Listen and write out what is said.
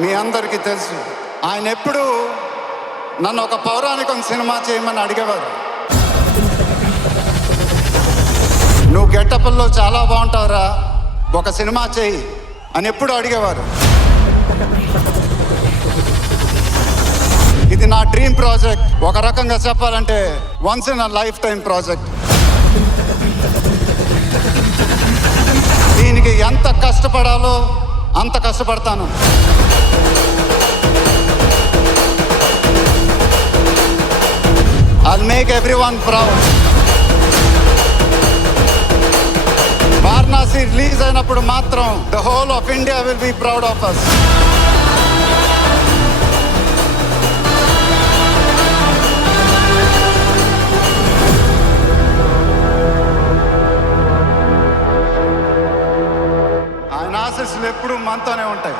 మీ అందరికీ తెలుసు. ఆయన ఎప్పుడూ నన్ను ఒక పౌరాణికం సినిమా చేయమని అడిగేవారు. నువ్వు గెటప్ల్లో చాలా బాగుంటావురా, ఒక సినిమా చేయి అని ఎప్పుడు అడిగేవారు. ఇది నా డ్రీమ్ ప్రాజెక్ట్. ఒక రకంగా చెప్పాలంటే once in a life time project. దీనికి ఎంత కష్టపడాలో అంత కష్టపడతాను. I'll make everyone proud. Varanasi release అయినప్పుడు మాత్రం the whole of India will be proud of us. ఆయన ఆశీస్సులు ఎప్పుడూ మనతోనే ఉంటాయి.